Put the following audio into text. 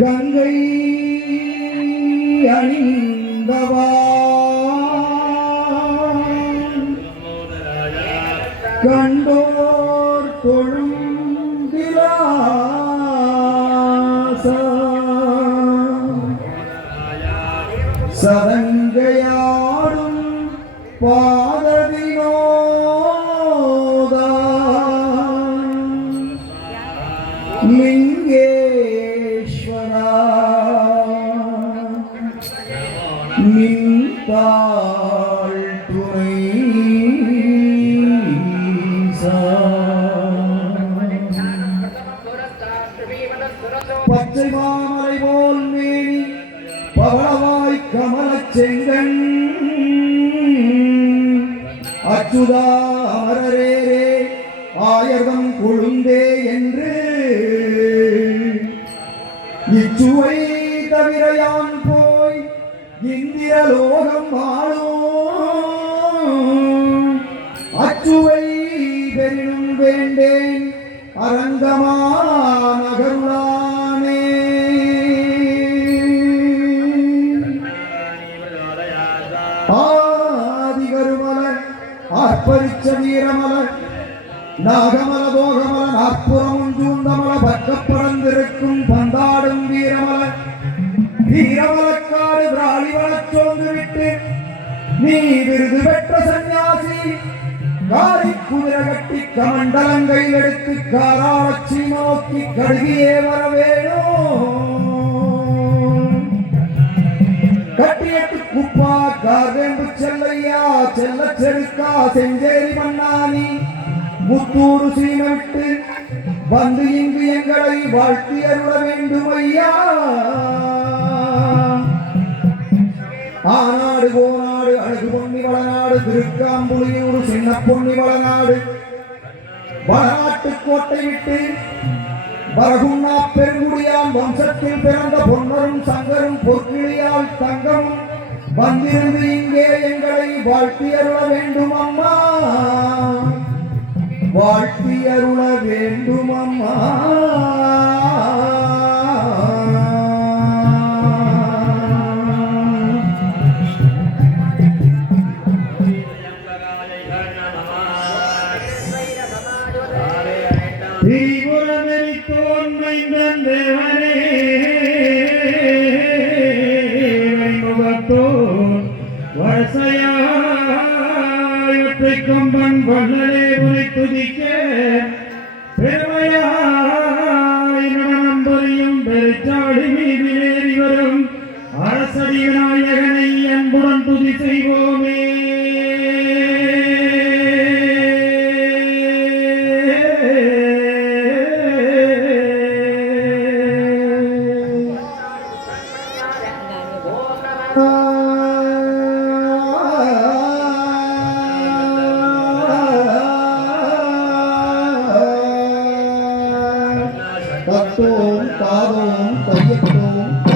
கங்கை அணிந்தவா கண்டோர் தொழும் விலாசா சதங்கையாடும் பாதவினோதா லிங்கேஸ்வரா நின்றாள் துணை பச்சை மாமலை போல் மேனி பவளவாய் கமலச் செங்கண் அச்சுதா அமரரேரே ஆயர்தம் கொழுந்தே என்று இச்சுவை தவிர யான் போய் இந்திரலோகம் ஆளும் அச்சுவை பெரினும் வேண்டேன் அரங்கமா நகருளானே ஆதிகருமல ஆர்ப்பரிச்ச வீரமல நாகமல தோகமல நாற்புறமும் சூழ்ந்தமல பக்கப்பறந்திருக்கும் பந்தாடும் வீரமல வீரமலக்காடு திராளி வளச்சோந்து விட்டு நீ விருது பெற்ற சன்னியாசி காரி குதிரை கட்டி கமண்டலங்கையில் எடுத்து காராட்சி நோக்கி கடுகியே வரவேணும் கட்டியட்டு குப்பா கார்வேம்பு செல்லையா செல்ல செருக்கா செஞ்சேரி மன்னானி முத்தூரு சீனவிட்டு வந்து இங்கு எங்களை வாழ்த்தி அருள வேண்டும் ஐயா ஆநாடு கோநாடு அழகு பொன்னி வளநாடு திருக்காம்புலியூர் சின்ன பொன்னி வளநாடு வளநாட்டு கோட்டை விட்டு வரகுண்ணா பெருங்குடியால் வம்சத்தில் பிறந்த பொன்னரும் சங்கரும் பொற்கிளியால் தங்கமும் வந்திருந்து இங்கே எங்களை வாழ்த்தி அருள வேண்டும் அம்மா வாழ்த்தி அருள வேண்டும் அம்மா கம்பன் வல்லலே உனை துதிக்க பெருமையாய் நடனம் புரியும் பெருச்சாடி மீதிலேறி வரும் அரசடி விநாயகனை அன்புடன் துதி செய்வோமே தத்தோம் தாதோம் தையத்தோம்